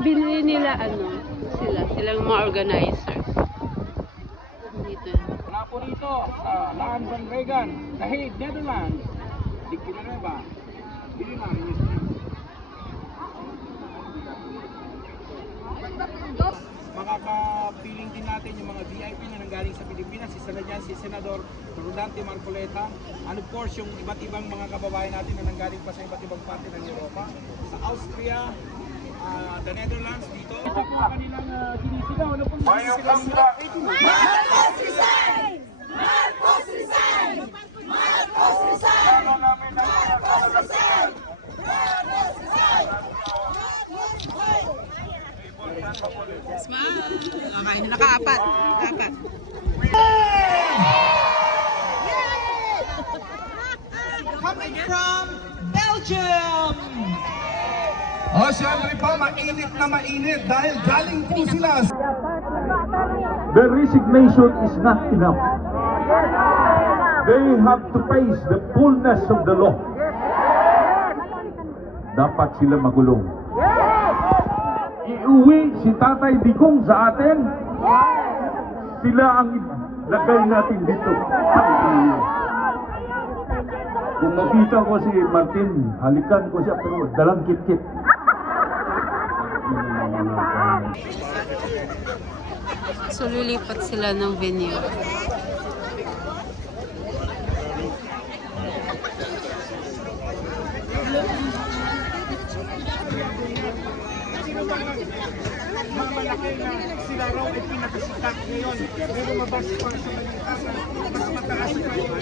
Binili nila silang mga organizers. Dito. Wala po rito sa Laan van Regan, The Hague, Netherlands. Di Pinareva. Diliman. Makakapiling din natin yung mga VIP na nanggaling sa Pilipinas. Isa na dyan si Senador Rodante Marcoleta. And of course, yung iba't ibang mga kababayan natin na nanggaling pa sa iba't ibang parte ng Europa. Sa Austria, the Netherlands, dito. Ito po kanilang sinisigaw. Ano pong sinisigaw nila? Marcos resign! Marcos resign! Marcos resign! Marcos resign! Marcos resign! Smile! Okay, nakaapat. Apat. Coming from Belgium! O siyempre po, mainit dahil galing po sila. The resignation is not enough. They have to face the fullness of the law. Dapat sila magulong. Iuwi si Tatay Digong sa atin. Sila ang lagay natin dito. Kung makita ko si Martin, halikan ko siya pero dalang kit-kit. So lilipat sila ng venue. Mamalaki na sila raw ay pinakasikat ngayon. Pero mabas pa sa mas mataas pa yung